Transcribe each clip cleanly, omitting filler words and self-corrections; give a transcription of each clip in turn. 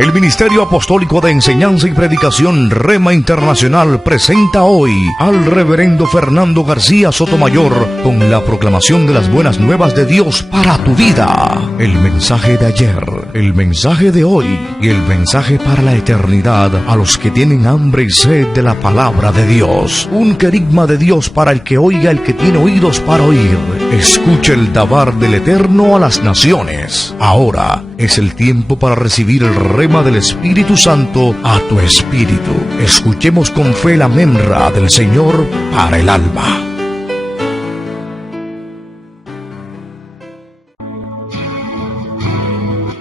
El Ministerio Apostólico de Enseñanza y Predicación Rema Internacional presenta hoy al Reverendo Fernando García Sotomayor con la proclamación de las buenas nuevas de Dios para tu vida. El mensaje de ayer, el mensaje de hoy y el mensaje para la eternidad a los que tienen hambre y sed de la palabra de Dios. Un querigma de Dios para el que oiga, el que tiene oídos para oír. Escuche el dabar del Eterno a las naciones. Ahora es el tiempo para recibir el rema del Espíritu Santo a tu espíritu. Escuchemos con fe la memra del Señor para el alma.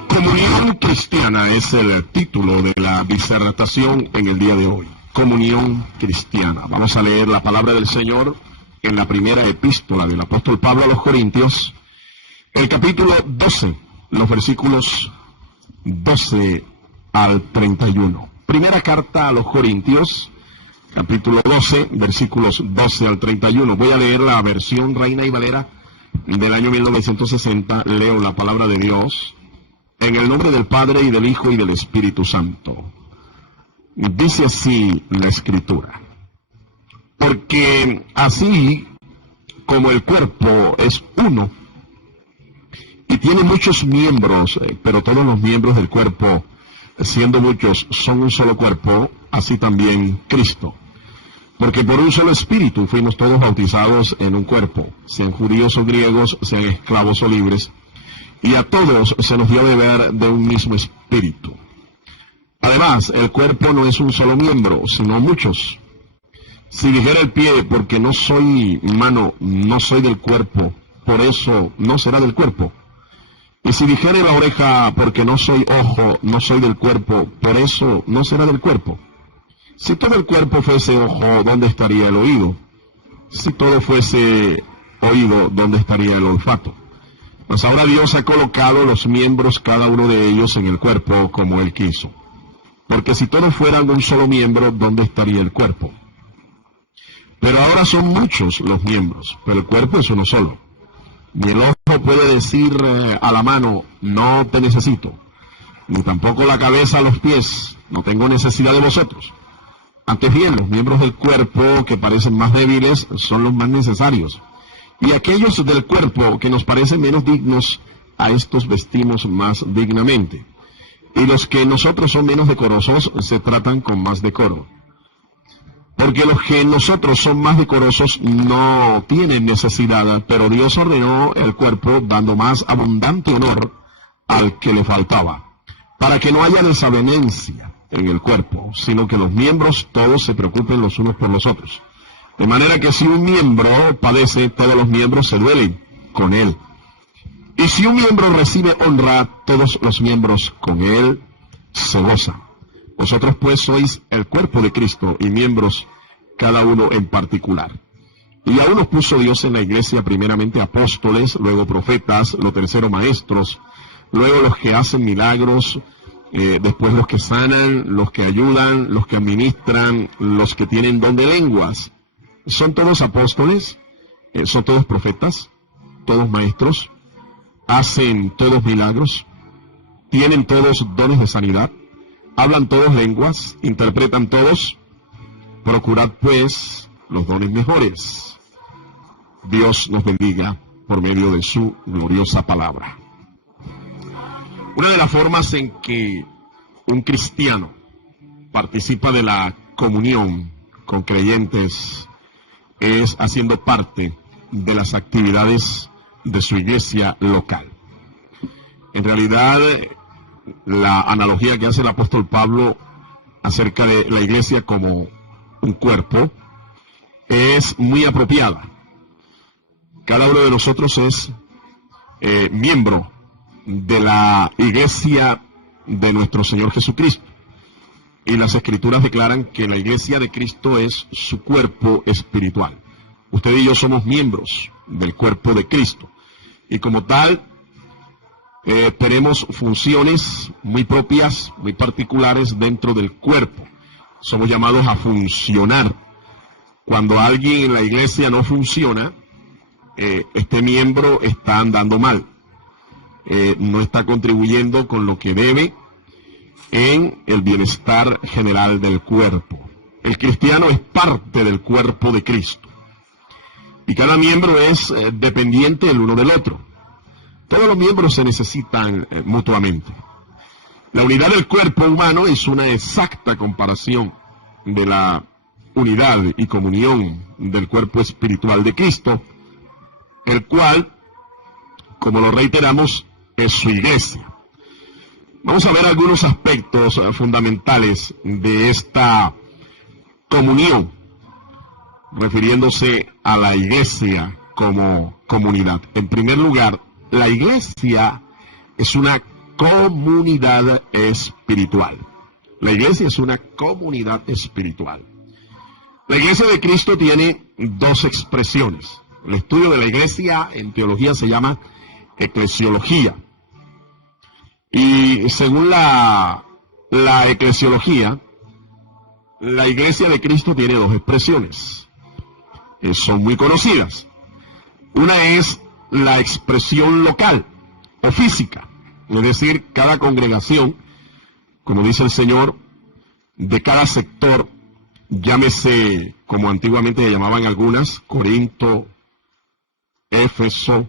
Comunión cristiana es el título de la disertación en el día de hoy. Comunión cristiana. Vamos a leer la palabra del Señor en la primera epístola del apóstol Pablo a los Corintios, el capítulo 12, los versículos 12 al 31. Primera carta a los Corintios, capítulo 12, versículos 12 al 31. Voy a leer la versión Reina y Valera del año 1960. Leo la palabra de Dios en el nombre del Padre y del Hijo y del Espíritu Santo. Dice así la Escritura: porque así como el cuerpo es uno y tiene muchos miembros, pero todos los miembros del cuerpo, siendo muchos, son un solo cuerpo, así también Cristo. Porque por un solo espíritu fuimos todos bautizados en un cuerpo, sean judíos o griegos, sean esclavos o libres, y a todos se nos dio a beber de un mismo espíritu. Además, el cuerpo no es un solo miembro, sino muchos. Si dijera el pie, porque no soy mano, no soy del cuerpo, por eso no será del cuerpo. Y si dijere la oreja, porque no soy ojo, no soy del cuerpo, por eso no será del cuerpo. Si todo el cuerpo fuese ojo, ¿dónde estaría el oído? Si todo fuese oído, ¿dónde estaría el olfato? Pues ahora Dios ha colocado los miembros, cada uno de ellos, en el cuerpo como Él quiso. Porque si todos fueran un solo miembro, ¿dónde estaría el cuerpo? Pero ahora son muchos los miembros, pero el cuerpo es uno solo. Ni el ojo puede decir a la mano, no te necesito, ni tampoco la cabeza a los pies, no tengo necesidad de vosotros. Antes bien, los miembros del cuerpo que parecen más débiles son los más necesarios. Y aquellos del cuerpo que nos parecen menos dignos, a estos vestimos más dignamente. Y los que nosotros son menos decorosos, se tratan con más decoro. Porque los que nosotros son más decorosos no tienen necesidad, pero Dios ordenó el cuerpo dando más abundante honor al que le faltaba, para que no haya desavenencia en el cuerpo, sino que los miembros todos se preocupen los unos por los otros. De manera que si un miembro padece, todos los miembros se duelen con él. Y si un miembro recibe honra, todos los miembros con él se gozan. Vosotros pues sois el cuerpo de Cristo y miembros cada uno en particular. Y aún nos puso Dios en la iglesia primeramente apóstoles, luego profetas, lo tercero maestros, luego los que hacen milagros, después los que sanan, los que ayudan, los que administran, los que tienen don de lenguas. ¿Son todos apóstoles? ¿Son todos profetas? ¿Todos maestros? ¿Hacen todos milagros? ¿Tienen todos dones de sanidad? ¿Hablan todos lenguas? ¿Interpretan todos? Procurad pues los dones mejores. Dios nos bendiga por medio de su gloriosa palabra. Una de las formas en que un cristiano participa de la comunión con creyentes es haciendo parte de las actividades de su iglesia local. En realidad, la analogía que hace el apóstol Pablo acerca de la iglesia como un cuerpo es muy apropiada. Cada uno de nosotros es miembro de la iglesia de nuestro Señor Jesucristo. Y las Escrituras declaran que la iglesia de Cristo es su cuerpo espiritual. Usted y yo somos miembros del cuerpo de Cristo. Y como tal, tenemos funciones muy propias, muy particulares dentro del cuerpo. Somos llamados a funcionar. Cuando alguien en la iglesia no funciona, este miembro está andando mal. No está contribuyendo con lo que debe en el bienestar general del cuerpo. El cristiano es parte del cuerpo de Cristo. Y cada miembro es dependiente el uno del otro. Todos los miembros se necesitan mutuamente. La unidad del cuerpo humano es una exacta comparación de la unidad y comunión del cuerpo espiritual de Cristo, el cual, como lo reiteramos, es su iglesia. Vamos a ver algunos aspectos fundamentales de esta comunión, refiriéndose a la iglesia como comunidad. En primer lugar, la iglesia es una comunidad espiritual. La iglesia es una comunidad espiritual. La iglesia de Cristo tiene dos expresiones. El estudio de la iglesia en teología se llama eclesiología. Y según la eclesiología, la iglesia de Cristo tiene dos expresiones. Son muy conocidas. Una es la expresión local o física, es decir, cada congregación, como dice el Señor, de cada sector, llámese como antiguamente le llamaban algunas, Corinto, Éfeso,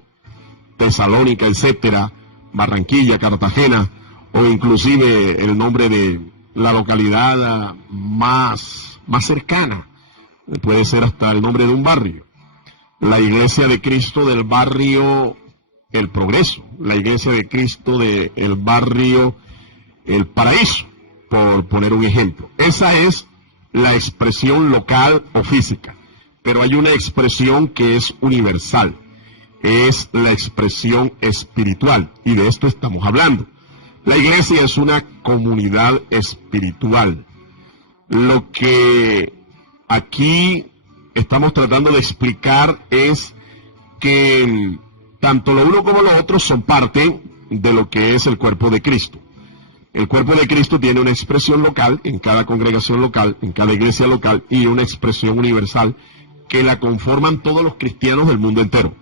Tesalónica, etcétera, Barranquilla, Cartagena, o inclusive el nombre de la localidad más cercana, puede ser hasta el nombre de un barrio. La iglesia de Cristo del barrio El Progreso, la iglesia de Cristo del barrio El Paraíso, por poner un ejemplo. Esa es la expresión local o física, pero hay una expresión que es universal, es la expresión espiritual, y de esto estamos hablando. La iglesia es una comunidad espiritual. Lo que aquí estamos tratando de explicar es que tanto lo uno como lo otro son parte de lo que es el cuerpo de Cristo. El cuerpo de Cristo tiene una expresión local en cada congregación local, en cada iglesia local, y una expresión universal que la conforman todos los cristianos del mundo entero.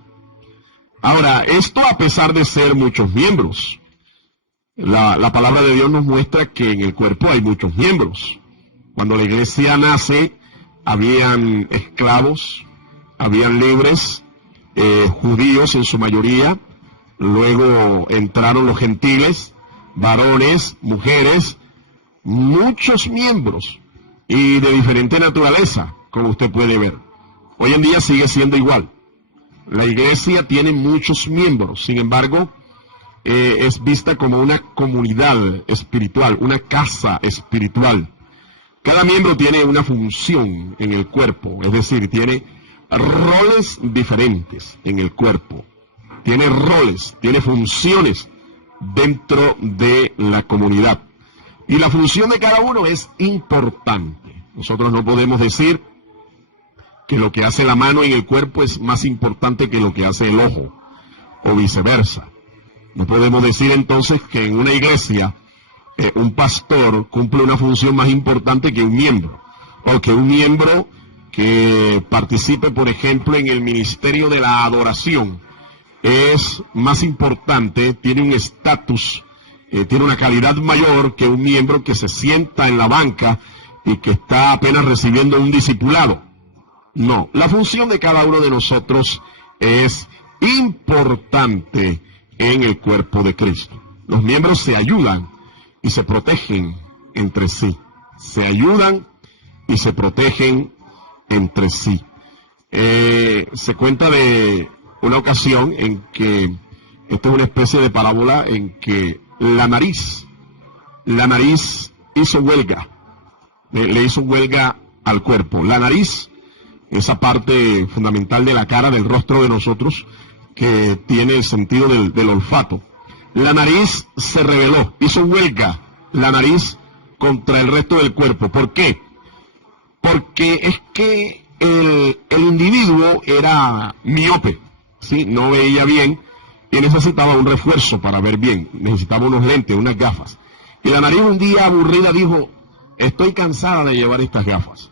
Ahora, esto a pesar de ser muchos miembros. La palabra de Dios nos muestra que en el cuerpo hay muchos miembros. Cuando la iglesia nace, habían esclavos, habían libres, judíos en su mayoría, luego entraron los gentiles, varones, mujeres, muchos miembros, y de diferente naturaleza, como usted puede ver. Hoy en día sigue siendo igual. La iglesia tiene muchos miembros, sin embargo, es vista como una comunidad espiritual, una casa espiritual. Cada miembro tiene una función en el cuerpo, es decir, tiene roles diferentes en el cuerpo. Tiene roles, tiene funciones dentro de la comunidad. Y la función de cada uno es importante. Nosotros no podemos decir que lo que hace la mano en el cuerpo es más importante que lo que hace el ojo, o viceversa. No podemos decir entonces que en una iglesia un pastor cumple una función más importante que un miembro, o que un miembro que participe, por ejemplo, en el ministerio de la adoración es más importante, tiene un estatus, tiene una calidad mayor que un miembro que se sienta en la banca y que está apenas recibiendo un discipulado. No, la función de cada uno de nosotros es importante en el cuerpo de Cristo. Los miembros se ayudan y se protegen entre sí. Se ayudan y se protegen entre sí. Se cuenta de una ocasión en que, esta es una especie de parábola, en que la nariz hizo huelga, le hizo huelga al cuerpo. La nariz, esa parte fundamental de la cara, del rostro de nosotros, que tiene el sentido del olfato. La nariz se rebeló, hizo huelga la nariz contra el resto del cuerpo. ¿Por qué? Porque es que el individuo era miope, ¿sí? No veía bien y necesitaba un refuerzo para ver bien, necesitaba unos lentes, unas gafas. Y la nariz un día aburrida dijo: estoy cansada de llevar estas gafas,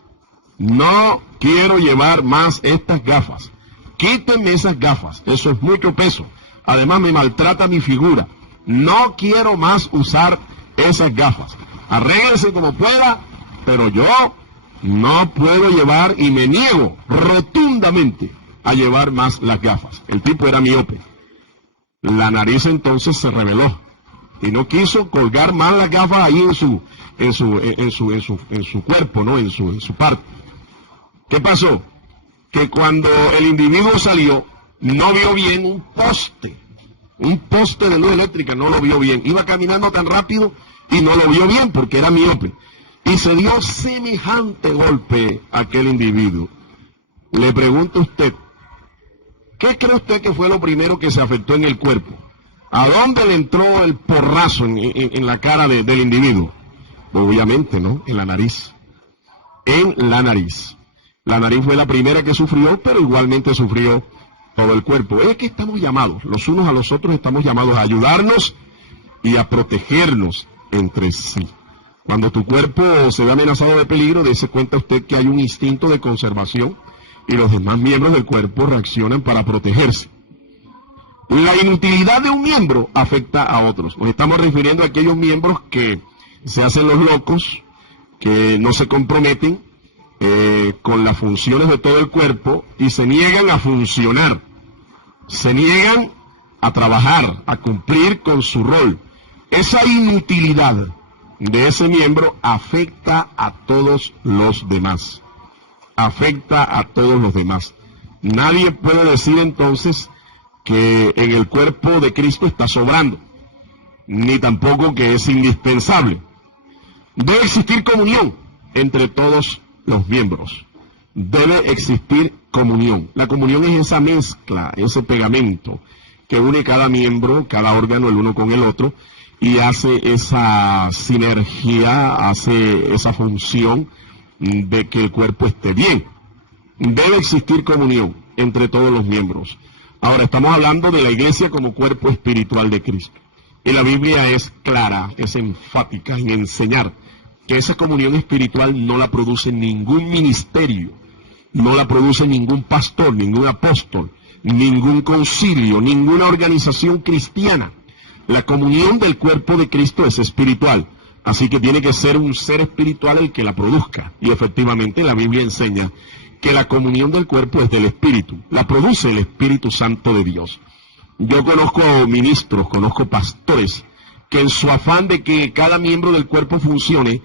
no quiero llevar más estas gafas, quítenme esas gafas, eso es mucho peso, además me maltrata mi figura, no quiero más usar esas gafas. arréglese como pueda, pero yo no puedo llevar y me niego rotundamente a llevar más las gafas. El tipo era miope. La nariz entonces se rebeló y no quiso colgar más las gafas ahí en su cuerpo, ¿no? En su parte. ¿Qué pasó? Que cuando el individuo salió, no vio bien un poste de luz eléctrica, no lo vio bien. Iba caminando tan rápido y no lo vio bien porque era miope. Y se dio semejante golpe a aquel individuo. Le pregunto a usted, ¿qué cree usted que fue lo primero que se afectó en el cuerpo? ¿A dónde le entró el porrazo en la cara del individuo? Obviamente, ¿no? En la nariz. En la nariz. La nariz fue la primera que sufrió, pero igualmente sufrió todo el cuerpo. Es que estamos llamados, los unos a los otros estamos llamados a ayudarnos y a protegernos entre sí. Cuando tu cuerpo se ve amenazado de peligro, dése cuenta usted que hay un instinto de conservación y los demás miembros del cuerpo reaccionan para protegerse. La inutilidad de un miembro afecta a otros. Nos estamos refiriendo a aquellos miembros que se hacen los locos, que no se comprometen con las funciones de todo el cuerpo y se niegan a funcionar, se niegan a trabajar, a cumplir con su rol. Esa inutilidad de ese miembro afecta a todos los demás. Afecta a todos los demás. Nadie puede decir entonces que en el cuerpo de Cristo está sobrando, ni tampoco que es indispensable. Debe existir comunión entre todos los miembros. Debe existir comunión. La comunión es esa mezcla, ese pegamento que une cada miembro, cada órgano el uno con el otro y hace esa sinergia, hace esa función de que el cuerpo esté bien. Debe existir comunión entre todos los miembros. Ahora, estamos hablando de la iglesia como cuerpo espiritual de Cristo. Y la Biblia es clara, es enfática en enseñar que esa comunión espiritual no la produce ningún ministerio, no la produce ningún pastor, ningún apóstol, ningún concilio, ninguna organización cristiana. La comunión del cuerpo de Cristo es espiritual, así que tiene que ser un ser espiritual el que la produzca. Y efectivamente la Biblia enseña que la comunión del cuerpo es del Espíritu, la produce el Espíritu Santo de Dios. Yo conozco ministros, conozco pastores, que en su afán de que cada miembro del cuerpo funcione,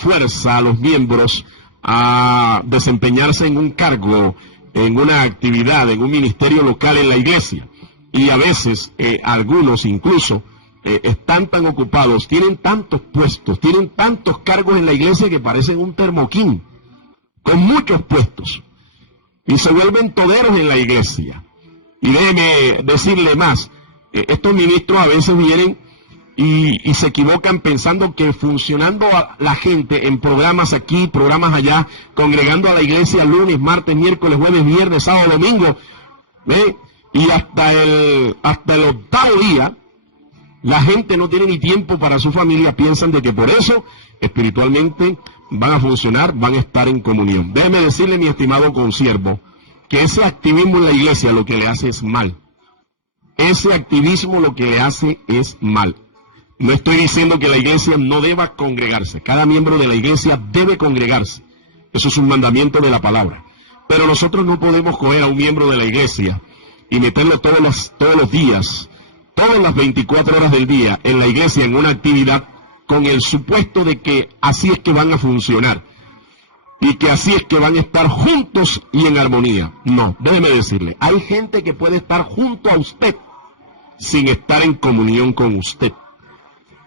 fuerza a los miembros a desempeñarse en un cargo, en una actividad, en un ministerio local en la iglesia. Y a veces algunos incluso están tan ocupados, tienen tantos puestos, tienen tantos cargos en la iglesia que parecen un termoquín, con muchos puestos, y se vuelven toderos en la iglesia. Y déjeme decirle más, estos ministros a veces vienen y se equivocan pensando que funcionando a la gente en programas aquí, programas allá, congregando a la iglesia lunes, martes, miércoles, jueves, viernes, sábado, domingo, y hasta el octavo día, la gente no tiene ni tiempo para su familia, piensan de que por eso espiritualmente van a funcionar, van a estar en comunión. Déjeme decirle, mi estimado consiervo, que ese activismo en la iglesia lo que le hace es mal. Ese activismo lo que le hace es mal. No estoy diciendo que la iglesia no deba congregarse. Cada miembro de la iglesia debe congregarse. Eso es un mandamiento de la palabra. Pero nosotros no podemos coger a un miembro de la iglesia y meterlo todos los días, todas las 24 horas del día en la iglesia en una actividad con el supuesto de que así es que van a funcionar y que así es que van a estar juntos y en armonía. No, déjeme decirle, hay gente que puede estar junto a usted sin estar en comunión con usted.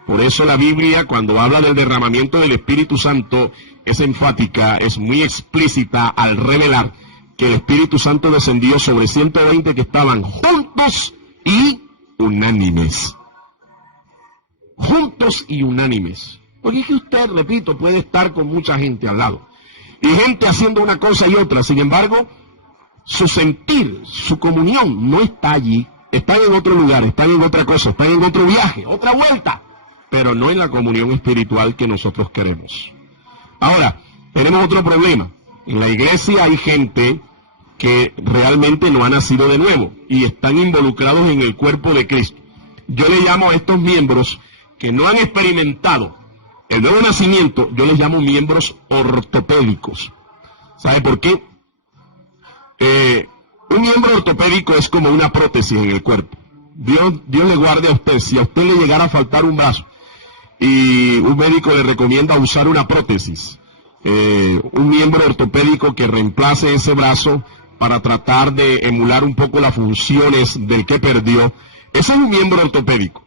Por eso la Biblia, cuando habla del derramamiento del Espíritu Santo, es enfática, es muy explícita al revelar que el Espíritu Santo descendió sobre 120 que estaban juntos y unánimes. Juntos y unánimes. Porque es que usted, repito, puede estar con mucha gente al lado. Y gente haciendo una cosa y otra. Sin embargo, su sentir, su comunión no está allí. Están en otro lugar, están en otra cosa, están en otro viaje, otra vuelta. Pero no en la comunión espiritual que nosotros queremos. Ahora, tenemos otro problema. En la iglesia hay gente que realmente no ha nacido de nuevo y están involucrados en el cuerpo de Cristo. Yo le llamo a estos miembros que no han experimentado El nuevo nacimiento yo les llamo miembros ortopédicos. ¿Sabe por qué? Un miembro ortopédico es como una prótesis en el cuerpo. Dios le guarde a usted. Si a usted le llegara a faltar un brazo y un médico le recomienda usar una prótesis, un miembro ortopédico que reemplace ese brazo para tratar de emular un poco las funciones del que perdió, ese es un miembro ortopédico,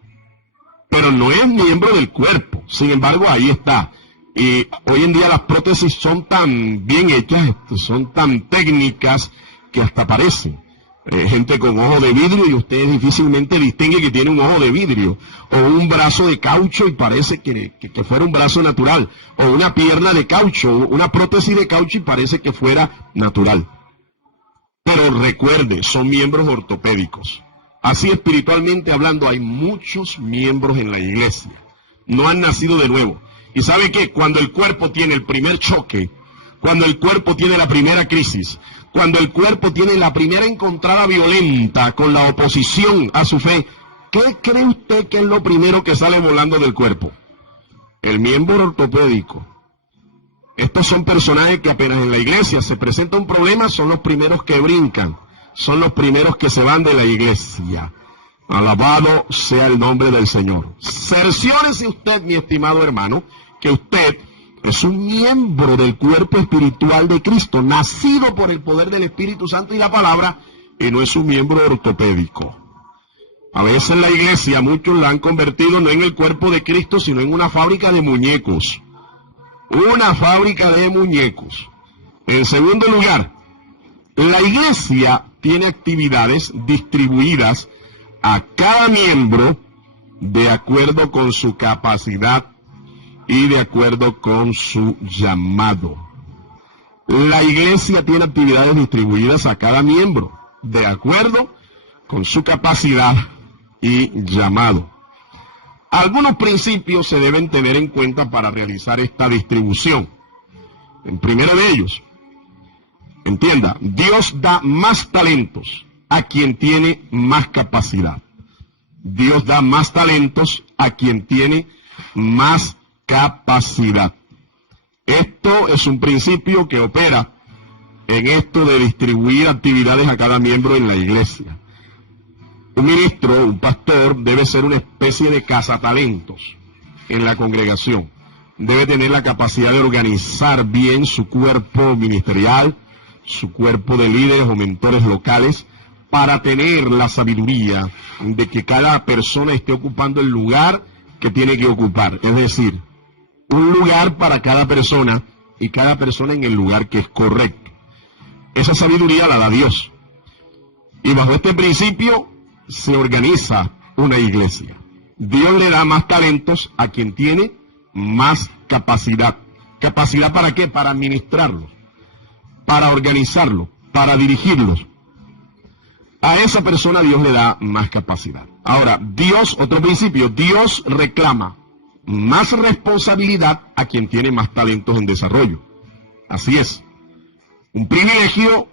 pero no es miembro del cuerpo. Sin embargo, ahí está. Y hoy en día las prótesis son tan bien hechas, son tan técnicas, que hasta parecen gente con ojo de vidrio, y usted difícilmente distingue que tiene un ojo de vidrio, o un brazo de caucho y parece que fuera un brazo natural, o una pierna de caucho, una prótesis de caucho y parece que fuera natural. Pero recuerde, son miembros ortopédicos. Así espiritualmente hablando, hay muchos miembros en la iglesia. No han nacido de nuevo. ¿Y sabe qué? Cuando el cuerpo tiene el primer choque, cuando el cuerpo tiene la primera crisis, cuando el cuerpo tiene la primera encontrada violenta con la oposición a su fe, ¿qué cree usted que es lo primero que sale volando del cuerpo? El miembro ortopédico. Estos son personajes que apenas en la iglesia se presenta un problema, son los primeros que brincan, son los primeros que se van de la iglesia. Alabado sea el nombre del Señor. Cerciónese usted, mi estimado hermano, que usted es un miembro del cuerpo espiritual de Cristo, nacido por el poder del Espíritu Santo y la palabra, y no es un miembro ortopédico. A veces la iglesia, muchos la han convertido no en el cuerpo de Cristo, sino en una fábrica de muñecos. Una fábrica de muñecos. En segundo lugar, la iglesia tiene actividades distribuidas a cada miembro de acuerdo con su capacidad y de acuerdo con su llamado. La iglesia tiene actividades distribuidas a cada miembro de acuerdo con su capacidad y llamado. Algunos principios se deben tener en cuenta para realizar esta distribución. El primero de ellos, entienda, Dios da más talentos a quien tiene más capacidad. Dios da más talentos a quien tiene más capacidad. Esto es un principio que opera en esto de distribuir actividades a cada miembro en la iglesia. Un ministro, un pastor, debe ser una especie de cazatalentos en la congregación. Debe tener la capacidad de organizar bien su cuerpo ministerial, su cuerpo de líderes o mentores locales, para tener la sabiduría de que cada persona esté ocupando el lugar que tiene que ocupar. Es decir, un lugar para cada persona y cada persona en el lugar que es correcto. Esa sabiduría la da Dios. Y bajo este principio se organiza una iglesia. Dios le da más talentos a quien tiene más capacidad. ¿Capacidad para qué? Para administrarlos, para organizarlos, para dirigirlos. A esa persona Dios le da más capacidad. Ahora, Dios, otro principio, Dios reclama más responsabilidad a quien tiene más talentos en desarrollo. Así es. Un privilegio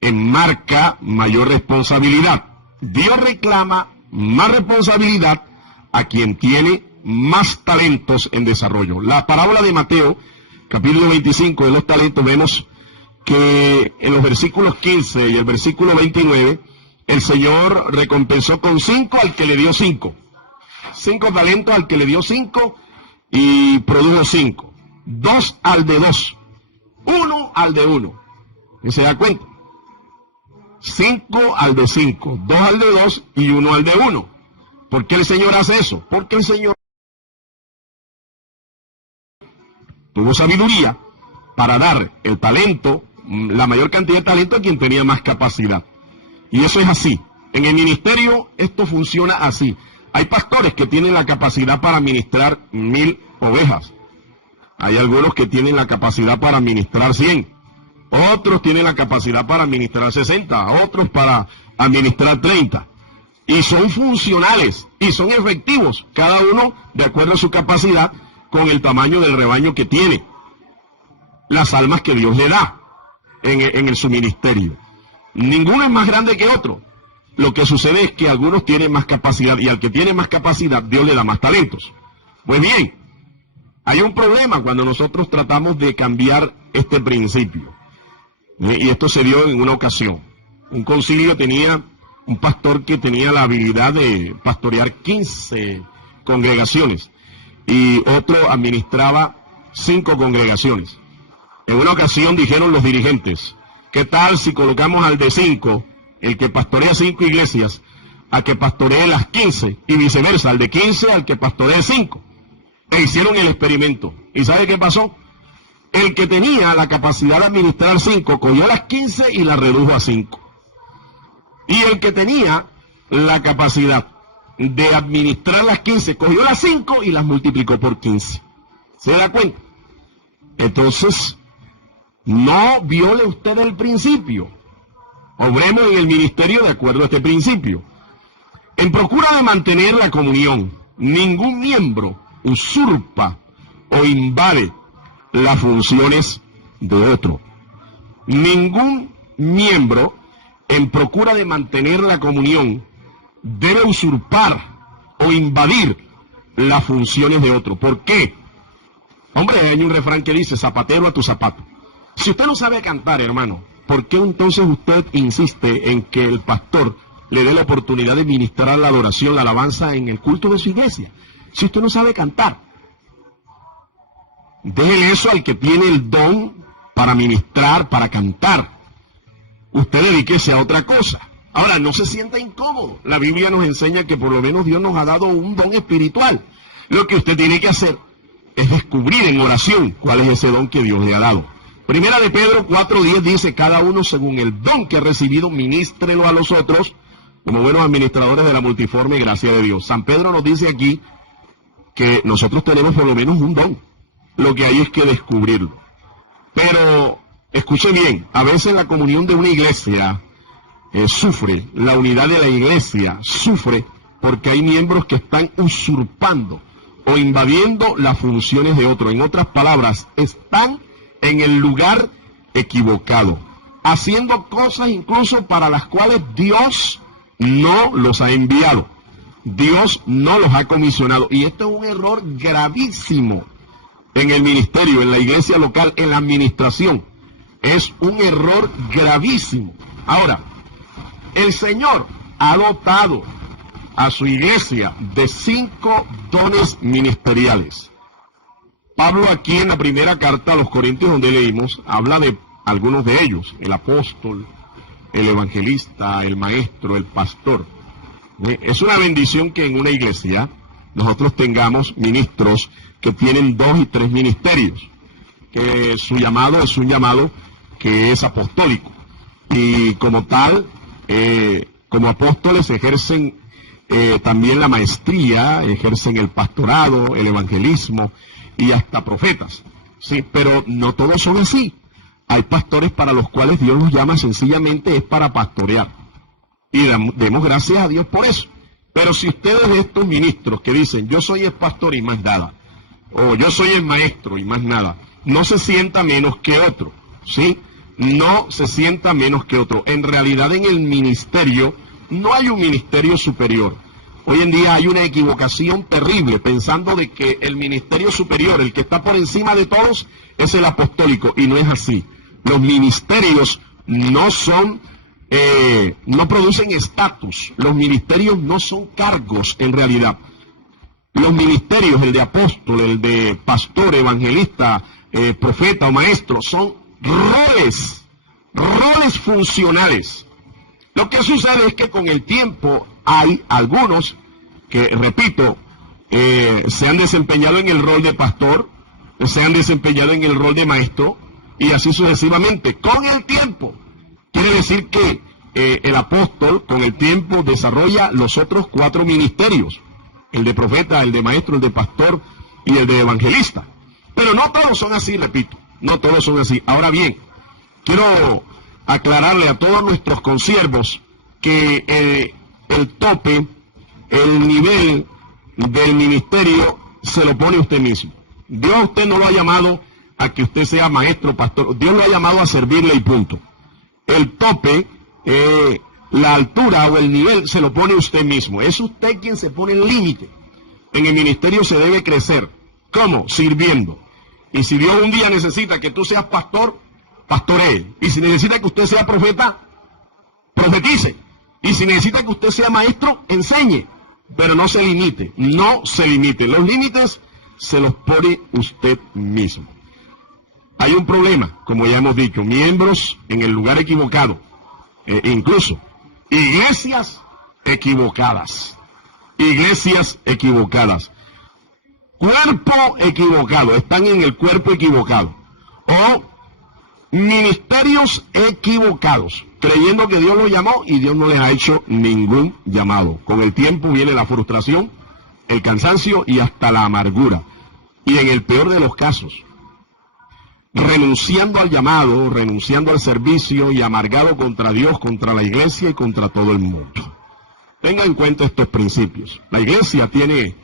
enmarca mayor responsabilidad. Dios reclama más responsabilidad a quien tiene más talentos en desarrollo. La parábola de Mateo, capítulo 25 de los talentos, vemos que en los versículos 15 y el versículo 29, el Señor recompensó con 5 al que le dio 5. 5 talentos al que le dio 5 y produjo 5. 2 al de 2. 1 al de 1. ¿Y se da cuenta? 5 al de 5, 2 al de 2 y 1 al de 1. ¿Por qué el Señor hace eso? Porque el Señor tuvo sabiduría para dar el talento, la mayor cantidad de talento a quien tenía más capacidad. Y eso es así. En el ministerio esto funciona así. Hay pastores que tienen la capacidad para administrar 1000 ovejas. Hay algunos que tienen la capacidad para administrar 100. Otros tienen la capacidad para administrar 60. Otros para administrar 30. Y son funcionales y son efectivos, cada uno de acuerdo a su capacidad, con el tamaño del rebaño que tiene, las almas que Dios le da en su ministerio. Ninguno es más grande que otro. Lo que sucede es que algunos tienen más capacidad y al que tiene más capacidad Dios le da más talentos. Pues bien, Hay un problema cuando nosotros tratamos de cambiar este principio. Y esto se dio en una ocasión. Un concilio tenía un pastor que tenía la habilidad de pastorear 15 congregaciones y otro administraba 5 congregaciones. En una ocasión dijeron los dirigentes, ¿qué tal si colocamos al de 5, el que pastorea 5 iglesias, a que pastoree las 15 y viceversa, al de 15 al que pastoree 5? E hicieron el experimento. ¿Y sabe qué pasó? El que tenía la capacidad de administrar 5, cogió las 15 y las redujo a 5. Y el que tenía la capacidad de administrar las 15, cogió las 5 y las multiplicó por 15. ¿Se da cuenta? Entonces, no viole usted el principio. Obremos en el ministerio de acuerdo a este principio. En procura de mantener la comunión, ningún miembro usurpa o invade las funciones de otro. Ningún miembro, en procura de mantener la comunión, debe usurpar o invadir las funciones de otro. ¿Por qué? Hombre, hay un refrán que dice, zapatero a tu zapato. Si usted no sabe cantar, hermano, ¿por qué entonces usted insiste en que el pastor le dé la oportunidad de ministrar la adoración, la alabanza en el culto de su iglesia? Si usted no sabe cantar, déjele eso al que tiene el don para ministrar, para cantar. Usted dedíquese a otra cosa. Ahora, no se sienta incómodo. La Biblia nos enseña que por lo menos Dios nos ha dado un don espiritual. Lo que usted tiene que hacer es descubrir en oración cuál es ese don que Dios le ha dado. Primera de Pedro 4:10 dice, cada uno según el don que ha recibido, ministrelo a los otros, como buenos administradores de la multiforme gracia de Dios. San Pedro nos dice aquí que nosotros tenemos por lo menos un don. Lo que hay es que descubrirlo. Pero, escuche bien, a veces la comunión de una iglesia sufre, la unidad de la iglesia sufre porque hay miembros que están usurpando o invadiendo las funciones de otro. En otras palabras, están en el lugar equivocado, haciendo cosas incluso para las cuales Dios no los ha enviado. Dios no los ha comisionado. Y esto es un error gravísimo en el ministerio, en la iglesia local, en la administración. Es un error gravísimo. Ahora, el Señor ha dotado a su iglesia de 5 dones ministeriales. Pablo aquí en la primera carta a los Corintios donde leímos, habla de algunos de ellos, el apóstol, el evangelista, el maestro, el pastor. Es una bendición que en una iglesia nosotros tengamos ministros que tienen 2 y 3 ministerios, que su llamado es un llamado que es apostólico, y como tal, como apóstoles ejercen también la maestría, ejercen el pastorado, el evangelismo y hasta profetas, sí, pero no todos son así. Hay pastores para los cuales Dios los llama sencillamente es para pastorear, y demos gracias a Dios por eso. Pero si ustedes de estos ministros que dicen yo soy el pastor y más nada, o yo soy el maestro y más nada, no se sienta menos que otro, ¿sí? No se sienta menos que otro. En realidad en el ministerio no hay un ministerio superior. Hoy en día hay una equivocación terrible pensando de que el ministerio superior, el que está por encima de todos, es el apostólico, y no es así. Los ministerios no son, no producen estatus. Los ministerios no son cargos en realidad. Los ministerios, el de apóstol, el de pastor, evangelista, profeta o maestro, son roles funcionales. Lo que sucede es que con el tiempo hay algunos que, repito, se han desempeñado en el rol de pastor, se han desempeñado en el rol de maestro, y así sucesivamente. Con el tiempo, quiere decir que el apóstol con el tiempo desarrolla los otros 4 ministerios, el de profeta, el de maestro, el de pastor y el de evangelista. Pero no todos son así, repito, no todos son así. Ahora bien, quiero aclararle a todos nuestros consiervos que el tope, el nivel del ministerio se lo pone usted mismo. Dios a usted no lo ha llamado a que usted sea maestro, pastor. Dios lo ha llamado a servirle y punto. El tope, la altura o el nivel se lo pone usted mismo. Es usted quien se pone el límite. En el ministerio se debe crecer, ¿Cómo? Sirviendo. Y si Dios un día necesita que tú seas pastor, pastoree. Y si necesita que usted sea profeta, profetice. Y si necesita que usted sea maestro, enseñe. Pero no se limite, no se limite. Los límites se los pone usted mismo. Hay un problema, como ya hemos dicho, miembros en el lugar equivocado, incluso iglesias equivocadas, cuerpo equivocado, están en el cuerpo equivocado, o ministerios equivocados, creyendo que Dios los llamó y Dios no les ha hecho ningún llamado. Con el tiempo viene la frustración, el cansancio y hasta la amargura. Y en el peor de los casos, renunciando al llamado, renunciando al servicio y amargado contra Dios, contra la iglesia y contra todo el mundo. Tenga en cuenta estos principios. La iglesia tiene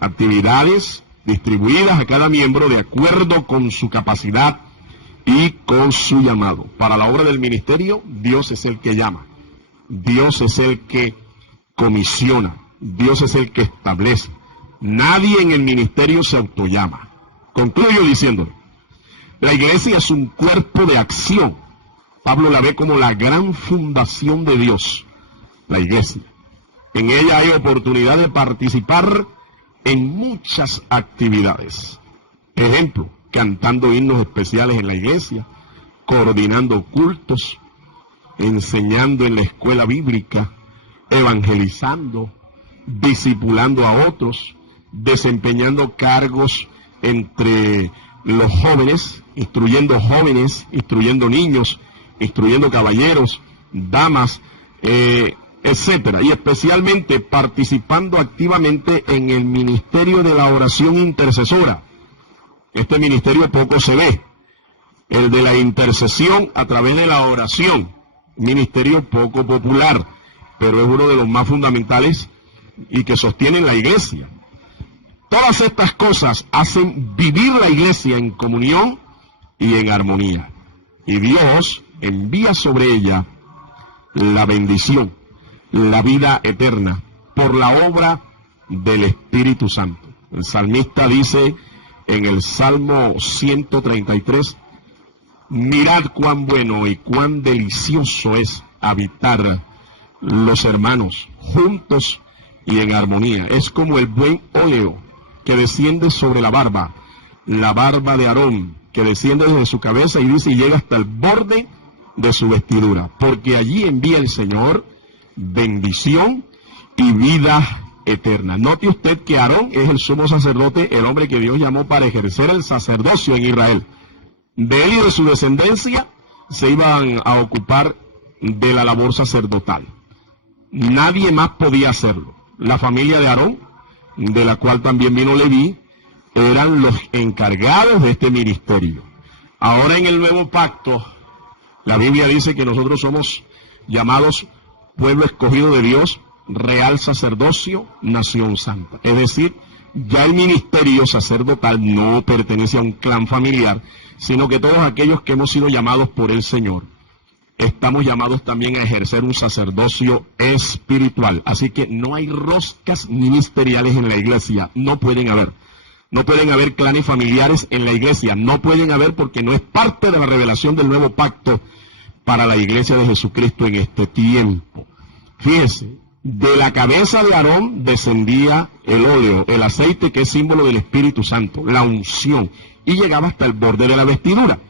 actividades distribuidas a cada miembro de acuerdo con su capacidad y con su llamado. Para la obra del ministerio, Dios es el que llama, Dios es el que comisiona, Dios es el que establece. Nadie en el ministerio se autollama. Concluyo diciéndole, la iglesia es un cuerpo de acción. Pablo la ve como la gran fundación de Dios, la iglesia. En ella hay oportunidad de participar en muchas actividades. Ejemplo, cantando himnos especiales en la iglesia, coordinando cultos, enseñando en la escuela bíblica, evangelizando, discipulando a otros, desempeñando cargos entre los jóvenes, instruyendo niños, instruyendo caballeros, damas, etcétera, y especialmente participando activamente en el ministerio de la oración intercesora. Este ministerio poco se ve, el de la intercesión a través de la oración, ministerio poco popular, pero es uno de los más fundamentales y que sostienen la iglesia. Todas estas cosas hacen vivir la iglesia en comunión y en armonía. Y Dios envía sobre ella la bendición, la vida eterna, por la obra del Espíritu Santo. El salmista dice en el Salmo 133, mirad cuán bueno y cuán delicioso es habitar los hermanos juntos y en armonía. Es como el buen óleo que desciende sobre la barba de Aarón, que desciende desde su cabeza y dice y llega hasta el borde de su vestidura, porque allí envía el Señor bendición y vida eterna. Note usted que Aarón es el sumo sacerdote, el hombre que Dios llamó para ejercer el sacerdocio en Israel. De él y de su descendencia se iban a ocupar de la labor sacerdotal. Nadie más podía hacerlo. La familia de Aarón, de la cual también vino Leví, eran los encargados de este ministerio. Ahora en el nuevo pacto, la Biblia dice que nosotros somos llamados pueblo escogido de Dios, real sacerdocio, nación santa. Es decir, ya el ministerio sacerdotal no pertenece a un clan familiar, sino que todos aquellos que hemos sido llamados por el Señor, estamos llamados también a ejercer un sacerdocio espiritual. Así que no hay roscas ministeriales en la iglesia, no pueden haber. No pueden haber clanes familiares en la iglesia, no pueden haber porque no es parte de la revelación del nuevo pacto para la iglesia de Jesucristo en este tiempo. Fíjese, de la cabeza de Aarón descendía el óleo, el aceite que es símbolo del Espíritu Santo, la unción, y llegaba hasta el borde de la vestidura.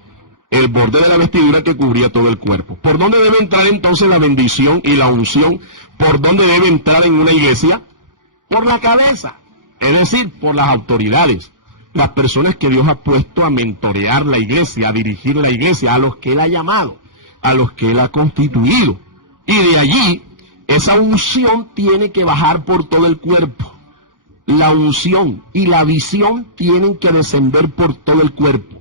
El borde de la vestidura que cubría todo el cuerpo. ¿Por dónde debe entrar entonces la bendición y la unción? ¿Por dónde debe entrar en una iglesia? Por la cabeza, es decir, por las autoridades, las personas que Dios ha puesto a mentorear la iglesia, a dirigir la iglesia, a los que Él ha llamado, a los que Él ha constituido. Y de allí, esa unción tiene que bajar por todo el cuerpo. La unción y la visión tienen que descender por todo el cuerpo.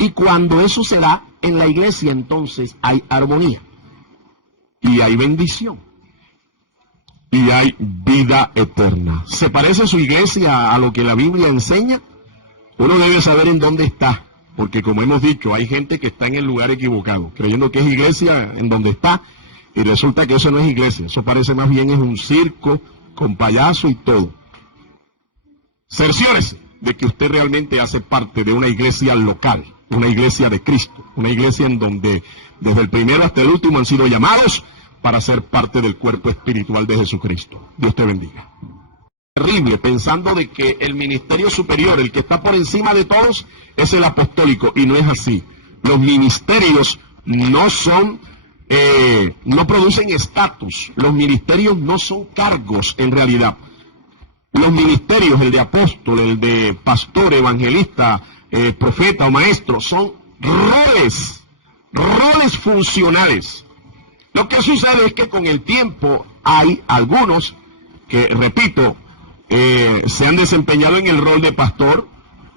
Y cuando eso se da en la iglesia, entonces hay armonía. Y hay bendición. Y hay vida eterna. ¿Se parece su iglesia a lo que la Biblia enseña? Uno debe saber en dónde está. Porque como hemos dicho, hay gente que está en el lugar equivocado, creyendo que es iglesia en donde está. Y resulta que eso no es iglesia. Eso parece más bien es un circo con payaso y todo. Cerciórese de que usted realmente hace parte de una iglesia local, una iglesia de Cristo, una iglesia en donde desde el primero hasta el último han sido llamados para ser parte del cuerpo espiritual de Jesucristo. Dios te bendiga. Terrible, pensando de que el ministerio superior, el que está por encima de todos, es el apostólico, y no es así. Los ministerios no son, no producen estatus, los ministerios no son cargos en realidad. Los ministerios, el de apóstol, el de pastor, evangelista, profeta o maestro, son roles funcionales. Lo que sucede es que con el tiempo hay algunos que, repito, se han desempeñado en el rol de pastor,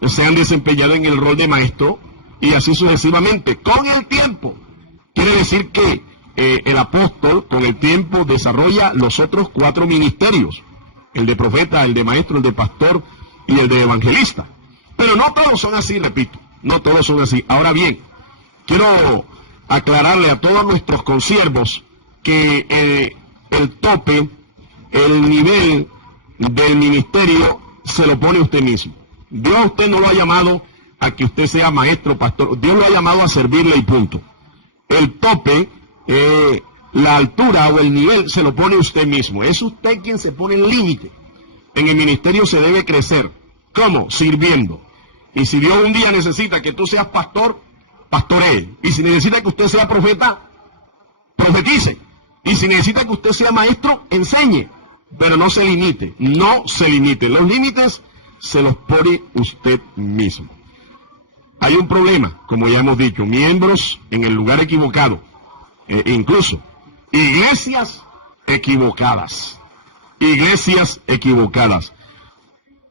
se han desempeñado en el rol de maestro, y así sucesivamente. Con el tiempo, quiere decir que el apóstol con el tiempo desarrolla los otros 4 ministerios: el de profeta, el de maestro, el de pastor y el de evangelista. Pero no todos son así, repito, no todos son así. Ahora bien, quiero aclararle a todos nuestros consiervos que el tope, el nivel del ministerio se lo pone usted mismo. Dios a usted no lo ha llamado a que usted sea maestro, pastor. Dios lo ha llamado a servirle y punto. El tope, la altura o el nivel se lo pone usted mismo. Es usted quien se pone el límite. En el ministerio se debe crecer. ¿Cómo? Sirviendo. Y si Dios un día necesita que tú seas pastor, pastoree. Y si necesita que usted sea profeta, profetice. Y si necesita que usted sea maestro, enseñe. Pero no se limite, no se limite. Los límites se los pone usted mismo. Hay un problema, como ya hemos dicho, miembros en el lugar equivocado, incluso iglesias equivocadas,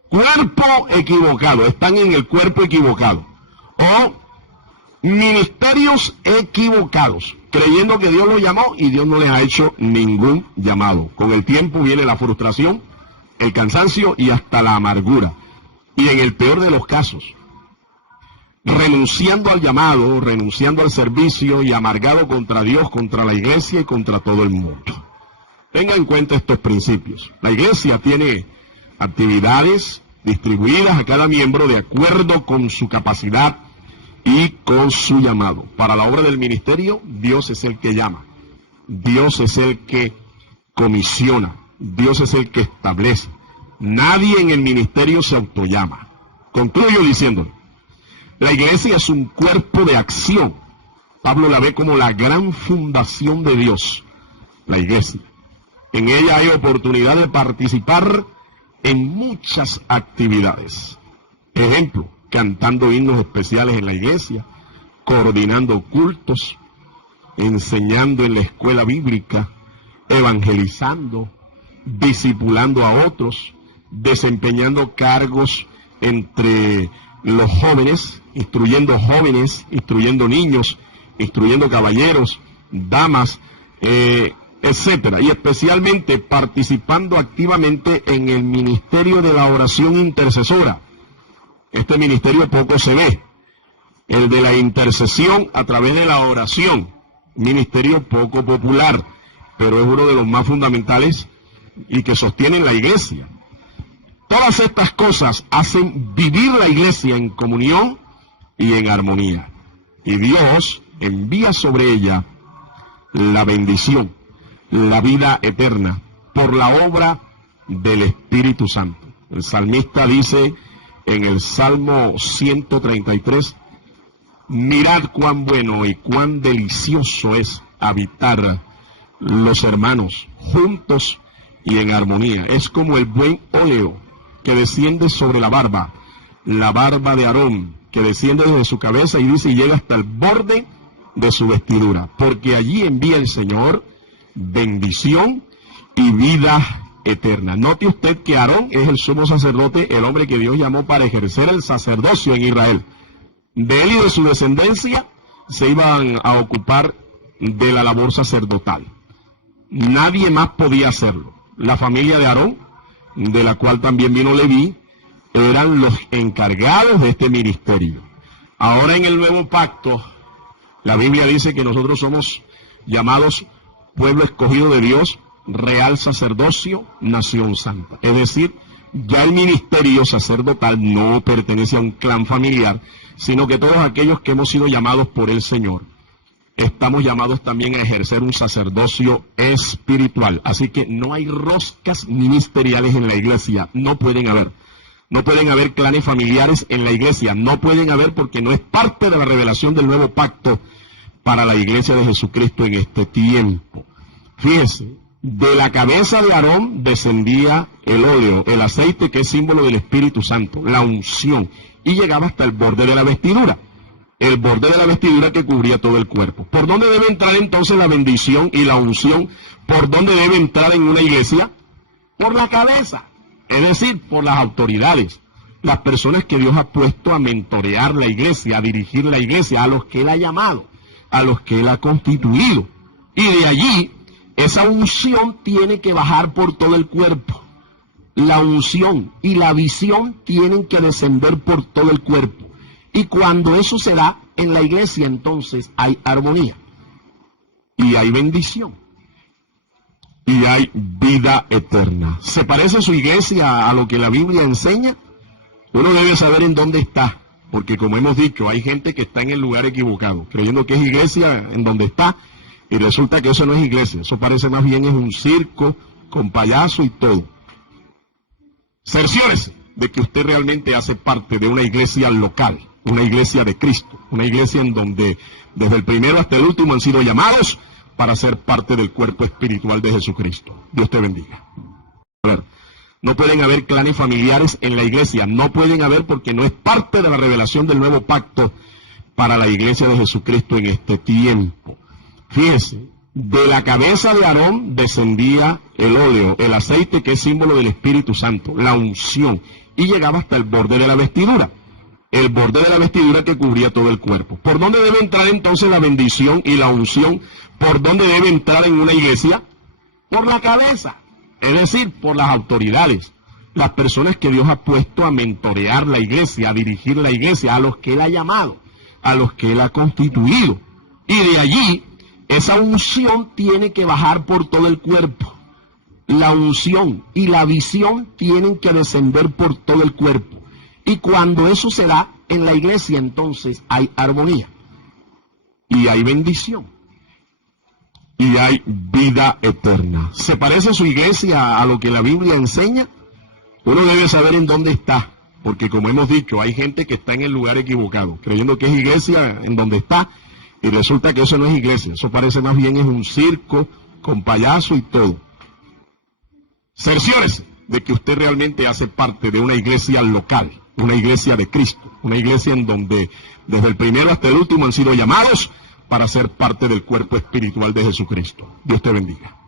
cuerpo equivocado, están en el cuerpo equivocado, o ministerios equivocados, creyendo que Dios los llamó y Dios no les ha hecho ningún llamado. Con el tiempo viene la frustración, el cansancio y hasta la amargura. Y en el peor de los casos, renunciando al llamado, renunciando al servicio y amargado contra Dios, contra la iglesia y contra todo el mundo. Tenga en cuenta estos principios. La iglesia tiene actividades distribuidas a cada miembro de acuerdo con su capacidad y con su llamado. Para la obra del ministerio, Dios es el que llama, Dios es el que comisiona, Dios es el que establece. Nadie en el ministerio se autollama. Concluyo diciéndole, la iglesia es un cuerpo de acción. Pablo la ve como la gran fundación de Dios, la iglesia. En ella hay oportunidad de participar en muchas actividades. Ejemplo, cantando himnos especiales en la iglesia, coordinando cultos, enseñando en la escuela bíblica, evangelizando, discipulando a otros, desempeñando cargos entre los jóvenes, instruyendo niños, instruyendo caballeros, damas, etcétera, y especialmente participando activamente en el ministerio de la oración intercesora. Este ministerio poco se ve, el de la intercesión a través de la oración, ministerio poco popular, pero es uno de los más fundamentales y que sostienen la iglesia. Todas estas cosas hacen vivir la iglesia en comunión y en armonía. Y Dios envía sobre ella la bendición, la vida eterna, por la obra del Espíritu Santo. El salmista dice en el Salmo 133, mirad cuán bueno y cuán delicioso es habitar los hermanos juntos y en armonía. Es como el buen óleo que desciende sobre la barba de Aarón, que desciende desde su cabeza y dice y llega hasta el borde de su vestidura, porque allí envía el Señor bendición y vida eterna. Note usted que Aarón es el sumo sacerdote, el hombre que Dios llamó para ejercer el sacerdocio en Israel. De él y de su descendencia se iban a ocupar de la labor sacerdotal. Nadie más podía hacerlo. La familia de Aarón, de la cual también vino Leví, eran los encargados de este ministerio. Ahora en el nuevo pacto, la Biblia dice que nosotros somos llamados pueblo escogido de Dios, real sacerdocio, nación santa. Es decir, Ya el ministerio sacerdotal no pertenece a un clan familiar, sino que todos aquellos que hemos sido llamados por el Señor, estamos llamados también a ejercer un sacerdocio espiritual. Así que no hay roscas ministeriales en la iglesia, no pueden haber. No pueden haber clanes familiares en la iglesia, no pueden haber porque no es parte de la revelación del nuevo pacto para la iglesia de Jesucristo en este tiempo. Fíjese, de la cabeza de Aarón descendía el óleo, el aceite que es símbolo del Espíritu Santo, la unción, y llegaba hasta el borde de la vestidura. El borde de la vestidura que cubría todo el cuerpo. ¿Por dónde debe entrar entonces la bendición y la unción? ¿Por dónde debe entrar en una iglesia? Por la cabeza, es decir, por las autoridades, las personas que Dios ha puesto a mentorear la iglesia, a dirigir la iglesia, a los que Él ha llamado, a los que Él ha constituido. Y de allí, esa unción tiene que bajar por todo el cuerpo. La unción y la visión tienen que descender por todo el cuerpo. Y cuando eso se da en la iglesia, entonces hay armonía. Y hay bendición. Y hay vida eterna. ¿Se parece su iglesia a lo que la Biblia enseña? Uno debe saber en dónde está. Porque como hemos dicho, hay gente que está en el lugar equivocado, creyendo que es iglesia en donde está. Y resulta que eso no es iglesia, eso parece más bien es un circo con payaso y todo. Cerciórese de que usted realmente hace parte de una iglesia local, una iglesia de Cristo, una iglesia en donde desde el primero hasta el último han sido llamados para ser parte del cuerpo espiritual de Jesucristo. Dios te bendiga. A ver, no pueden haber clanes familiares en la iglesia, no pueden haber porque no es parte de la revelación del nuevo pacto para la iglesia de Jesucristo en este tiempo. Fíjese, de la cabeza de Aarón descendía el óleo, el aceite que es símbolo del Espíritu Santo, la unción, y llegaba hasta el borde de la vestidura. El borde de la vestidura que cubría todo el cuerpo. ¿Por dónde debe entrar entonces la bendición y la unción? ¿Por dónde debe entrar en una iglesia? Por la cabeza, es decir, por las autoridades, las personas que Dios ha puesto a mentorear la iglesia, a dirigir la iglesia, a los que Él ha llamado, a los que Él ha constituido. Y de allí, esa unción tiene que bajar por todo el cuerpo. La unción y la visión tienen que descender por todo el cuerpo. Y cuando eso se da en la iglesia, entonces hay armonía. Y hay bendición. Y hay vida eterna. ¿Se parece su iglesia a lo que la Biblia enseña? Uno debe saber en dónde está. Porque como hemos dicho, hay gente que está en el lugar equivocado, creyendo que es iglesia en donde está. Y resulta que eso no es iglesia, eso parece más bien es un circo con payaso y todo. Cerciórese de que usted realmente hace parte de una iglesia local, una iglesia de Cristo, una iglesia en donde desde el primero hasta el último han sido llamados para ser parte del cuerpo espiritual de Jesucristo. Dios te bendiga.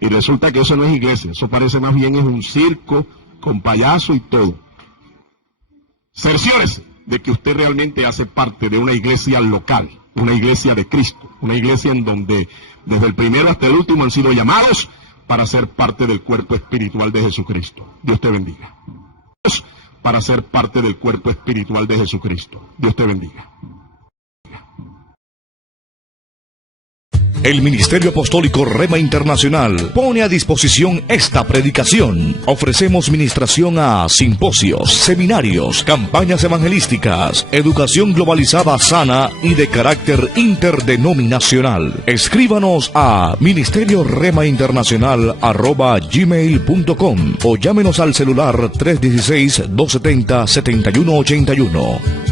Y resulta que eso no es iglesia, eso parece más bien es un circo con payaso y todo. Cerciórese de que usted realmente hace parte de una iglesia local, una iglesia de Cristo, una iglesia en donde desde el primero hasta el último han sido llamados para ser parte del cuerpo espiritual de Jesucristo. Dios te bendiga. Para ser parte del cuerpo espiritual de Jesucristo. Dios te bendiga. El Ministerio Apostólico Rema Internacional pone a disposición esta predicación. Ofrecemos ministración a simposios, seminarios, campañas evangelísticas, educación globalizada sana y de carácter interdenominacional. Escríbanos a ministerioremainternacional@gmail.com o llámenos al celular 316-270-7181.